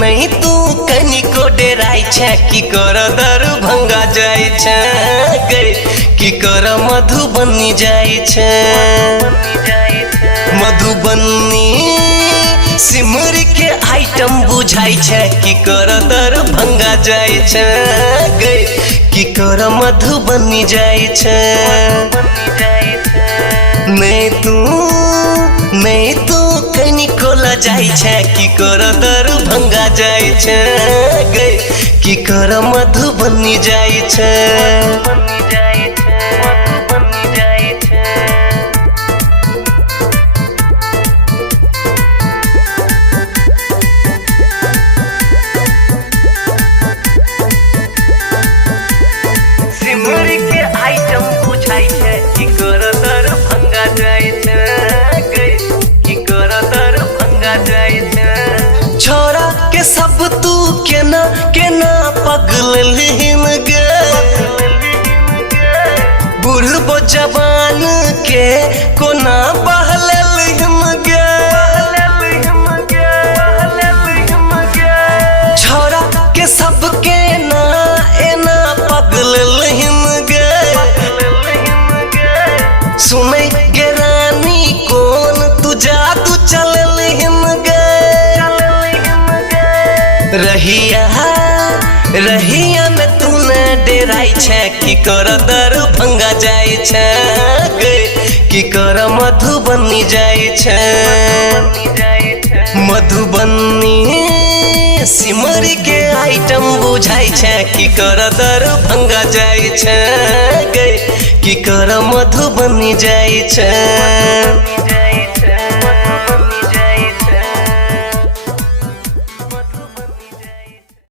नहीं तू कनिको डेराय छै की कर दरभंगा जाय छै गए की कर मधुबनी जाय छै मधुबनी सिमर के आइटम बुझाई छै की कर दरभंगा जाय छै गए की कर मधुबनी जाय छै नहीं तू कनिको लजाई छै की कर दरभंगा जाय छै गए की कर मधुबनी जाय छै सिमर के आइटम बुझाई छै की कर दरभंगा जाय छै छोरा के सब तू केना केना पगल गे बुढ़बो जवान के कोना बहल गे छोरा के सब केना एना पगल गे सुनै गे रानी कोन तू जादू चल रहिया में तू न डेराय छै की कर दरभंगा जाय छै की कर मधुबनी जाय छै मधुबनी सिमर के आइटम बुझाई छै की कर दरभंगा जाय छै की कर मधुबनी जाय छै।